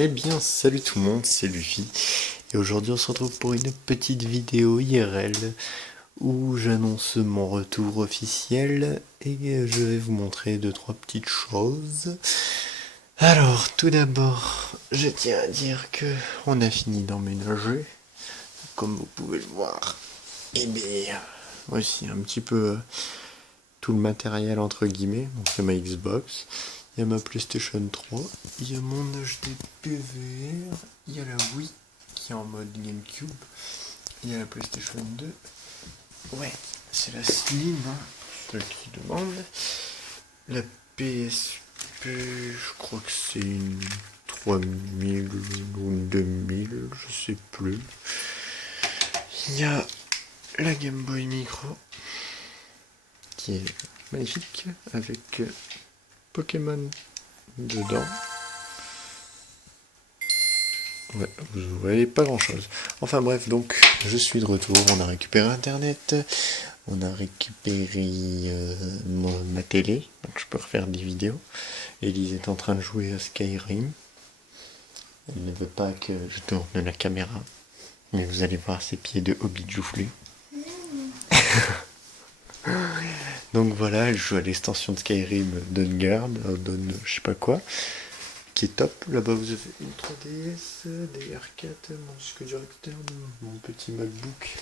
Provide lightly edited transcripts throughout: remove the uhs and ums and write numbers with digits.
Eh bien, salut tout le monde, c'est Luffy. Et aujourd'hui, on se retrouve pour une petite vidéo IRL où j'annonce mon retour officiel et je vais vous montrer deux trois petites choses. Alors, tout d'abord, je tiens à dire que on a fini d'emménager, comme vous pouvez le voir. Et bien, voici un petit peu tout le matériel entre guillemets. Donc, c'est ma Xbox. Il y a ma PlayStation 3, il y a mon HD PVR, il y a la Wii qui est en mode GameCube, il y a la PlayStation 2. Ouais, c'est la Slim, hein, ceux qui demandent. La PSP, je crois que c'est une 3000 ou une 2000, je sais plus. Il y a la Game Boy Micro qui est magnifique avec Pokémon dedans. Ouais, vous voyez pas grand chose. Enfin bref, donc je suis de retour, on a récupéré internet, on a récupéré ma télé, donc je peux refaire des vidéos. Elise est en train de jouer à Skyrim. Elle ne veut pas que je tourne la caméra, mais vous allez voir ses pieds de hobbit joufflus. Donc voilà, elle joue à l'extension de Skyrim Dawnguard, Dawn je sais pas quoi, qui est top. Là-bas vous avez une 3DS, des R4, mon disque dur externe, mon petit MacBook.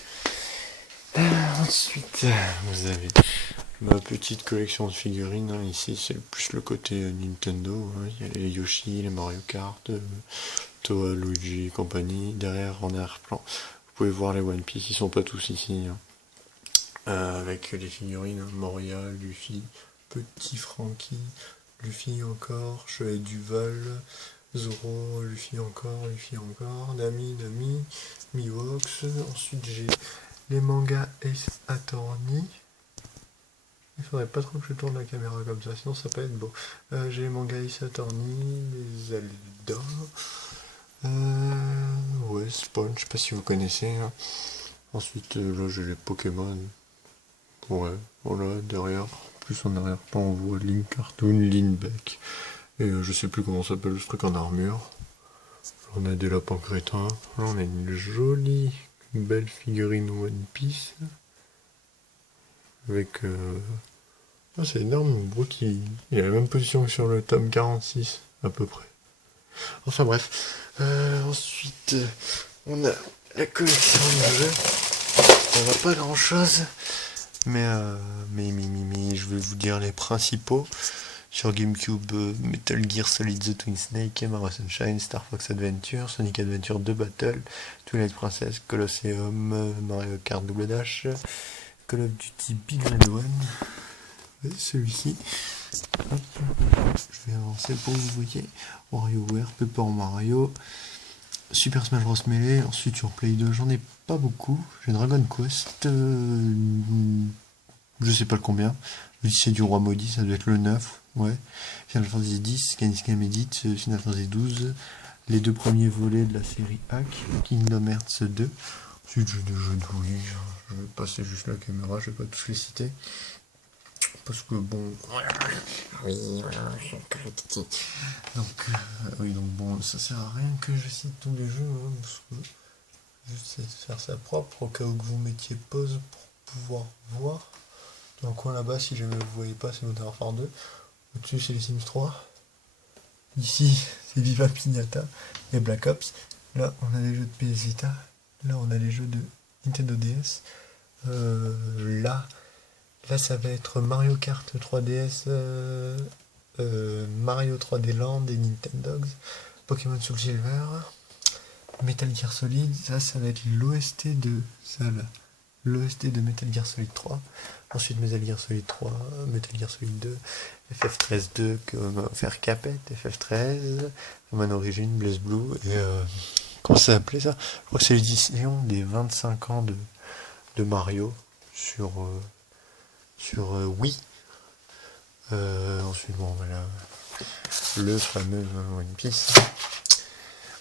Ensuite, vous avez ma petite collection de figurines. Hein. Ici, c'est plus le côté Nintendo. Hein. Il y a les Yoshi, les Mario Kart, Toa, Luigi et compagnie. Derrière, en arrière-plan, vous pouvez voir les One Piece. Ils sont pas tous ici. Hein. Avec les figurines, hein. Moria, Luffy, Petit Franky, Luffy encore, Chevalier Duval, Zoro, Luffy encore, Nami, Miwox. Ensuite, j'ai les mangas Ace Attorney. Il faudrait pas trop que je tourne la caméra comme ça, sinon ça peut être beau. J'ai les mangas Ace Attorney, les Zelda. Ouais, Spawn, je sais pas si vous connaissez. Hein. Ensuite, là j'ai les Pokémon. Ouais, voilà, derrière. Plus en arrière-plan, on voit Link Cartoon, Linkback. Et je sais plus comment s'appelle ce truc en armure. Là, on a des lapins crétins. Là, on a une jolie, belle figurine One Piece. Avec. Ah, c'est énorme, Brooke, il a la même position que sur le tome 46, à peu près. Enfin bref. Ensuite, on a la collection de jeux. On voit pas grand chose. Mais je vais vous dire les principaux. Sur GameCube, Metal Gear Solid The Twin Snake, Mario Sunshine, Star Fox Adventure, Sonic Adventure 2 Battle, Twilight Princess, Colosseum, Mario Kart Double Dash, Call of Duty Big Red One, celui-ci. Hop, je vais avancer pour que vous voyez. WarioWare, Paper Mario, Super Smash Bros Melee. Ensuite sur Play 2, j'en ai pas beaucoup. J'ai Dragon Quest, je sais pas le combien. Le 10 c'est du Roi Maudit, ça doit être le 9. Ouais. Final Fantasy X, Canis Game Edit, Final Fantasy 12. Les deux premiers volets de la série Hack, Kingdom Hearts 2. Ensuite j'ai des jeux de Wii. Je vais passer juste la caméra, je vais pas tous les citer. Parce que bon. Oui, donc, oui, donc bon, ça sert à rien que je cite tous les jeux, hein, parce que juste faire ça propre au cas où que vous mettiez pause pour pouvoir voir. Dans le coin là-bas, si jamais vous voyez pas, c'est Modern Warfare 2. Au-dessus, c'est les Sims 3. Ici, c'est Viva Pinata et Black Ops. Là, on a les jeux de PS Vita. Là, on a les jeux de Nintendo DS. Là, ça va être Mario Kart 3DS, Mario 3D Land et Nintendogs, Pokémon Soul Silver, Metal Gear Solid. Ça va être l'OST de ça là. L'OST de Metal Gear Solid 3. Ensuite Metal Gear Solid 3, Metal Gear Solid 2, FF13 2 que m'a offert Capet, FF13, Rayman Origins, Blaze Blue et comment ça s'appelait ça? Je crois que c'est l'édition des 25 ans de Mario sur Wii. Ensuite bon voilà le fameux One Piece.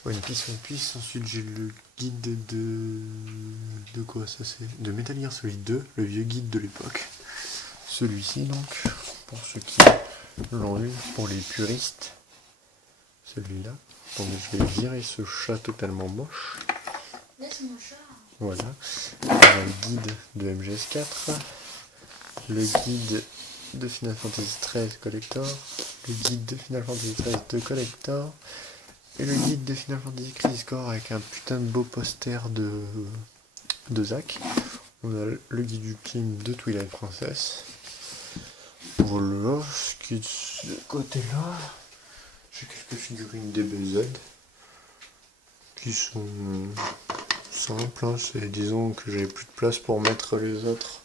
One Piece. Ensuite j'ai le guide de quoi ça c'est? De Metal Gear Solid 2, le vieux guide de l'époque. Celui-ci donc, pour ceux qui l'ont eu, pour les puristes, celui-là. Donc je vais virer ce chat totalement moche. Laisse mon chat. Voilà. On a le guide de MGS4, le guide de Final Fantasy XIII Collector, le guide de Final Fantasy XIII de Collector, et le guide de Final Fantasy Crisis Core avec un putain de beau poster de Zack. On a le guide ultime de Twilight Princess. Voilà, ce qui est de ce côté-là. J'ai quelques figurines DBZ qui sont simples, hein. Disons que j'avais plus de place pour mettre les autres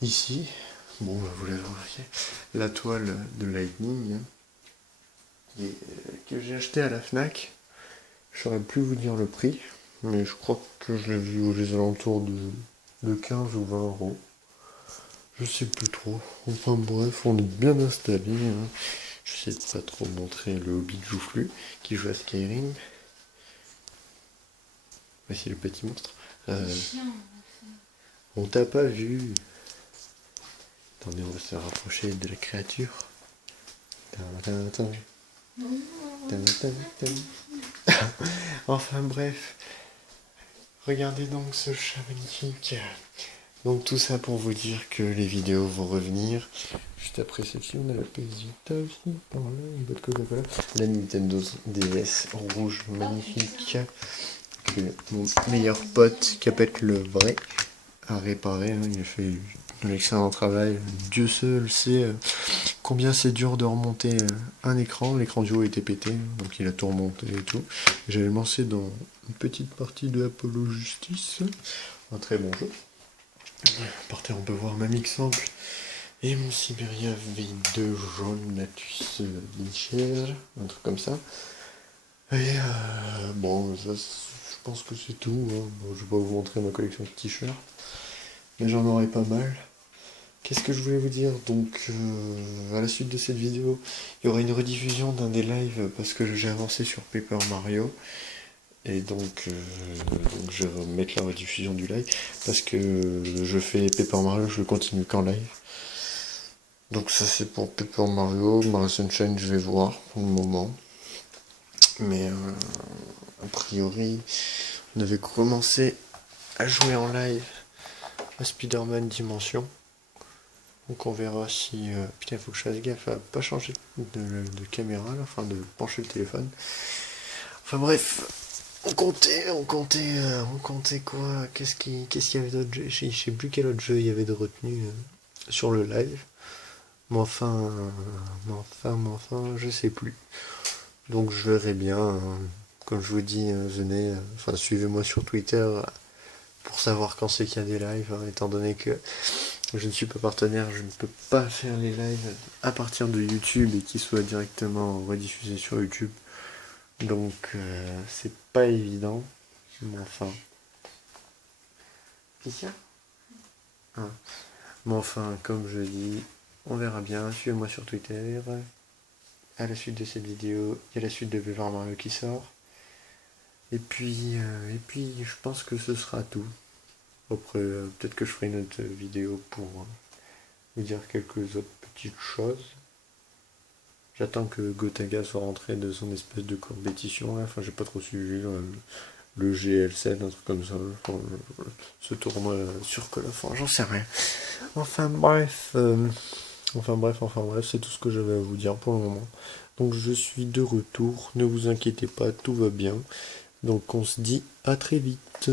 ici. Bon, bah, vous l'avez remarqué, la toile de Lightning, hein, que j'ai acheté à la Fnac. Je saurais plus vous dire le prix, mais je crois que je l'ai vu aux alentours de 15 ou 20 euros. Je sais plus trop. Enfin bref, on est bien installé, hein. Je sais pas trop montrer le hobby de Joufflu qui joue à Skyrim. Voici le petit monstre. On t'a pas vu. Attendez, on va se rapprocher de la créature. Enfin bref. Regardez donc ce chat magnifique. Donc tout ça pour vous dire que les vidéos vont revenir. Juste après celle-ci, on a la PS Vita aussi, par là, une boîte Coca-Cola. La Nintendo DS rouge magnifique que mon meilleur pote Capette le vrai a réparé, hein. Il a fait un excellent travail. Dieu seul sait combien c'est dur de remonter un écran. L'écran du haut était pété, donc il a tout remonté et tout. J'avais lancé dans une petite partie de Apollo Justice. Un très bon jeu. Par terre, on peut voir ma mix sample et mon Siberia V2 jaune Natus Vinchère, un truc comme ça. Et bon, ça, je pense que c'est tout, hein. Bon, je vais pas vous montrer ma collection de t-shirts, mais j'en aurai pas mal. Qu'est-ce que je voulais vous dire? Donc, à la suite de cette vidéo, il y aura une rediffusion d'un des lives parce que j'ai avancé sur Paper Mario. Et donc je vais remettre la rediffusion du live parce que je fais Paper Mario, je le continue qu'en live. Donc ça c'est pour Paper Mario. Mario Sunshine je vais voir pour le moment. Mais a priori on avait commencé à jouer en live à Spider-Man Dimension. Donc on verra si... putain, il faut que je fasse gaffe à pas changer de caméra, là, enfin de pencher le téléphone. Enfin bref, on comptait quoi? Qu'est-ce qu'il y avait d'autre jeu? Je sais plus quel autre jeu il y avait de retenu sur le live. Mais enfin, je sais plus. Donc je verrai bien. Comme je vous dis, venez, enfin suivez-moi sur Twitter pour savoir quand c'est qu'il y a des lives, hein, étant donné que je ne suis pas partenaire, je ne peux pas faire les lives à partir de YouTube et qu'ils soient directement rediffusés sur YouTube. Donc c'est pas évident. Mais enfin. Qu'est-ce qu'il y a? Ah. Mais enfin, comme je dis, on verra bien. Suivez-moi sur Twitter. À la suite de cette vidéo, il y a la suite de Paper Mario qui sort. Et puis je pense que ce sera tout. Après, peut-être que je ferai une autre vidéo pour vous dire quelques autres petites choses. J'attends que Gotaga soit rentré de son espèce de compétition là. Enfin, j'ai pas trop suivi le GL7, un truc comme ça. Enfin, ce tournoi sur Call of, enfin, j'en sais rien. Enfin bref, c'est tout ce que j'avais à vous dire pour le moment. Donc je suis de retour, ne vous inquiétez pas, tout va bien. Donc on se dit à très vite.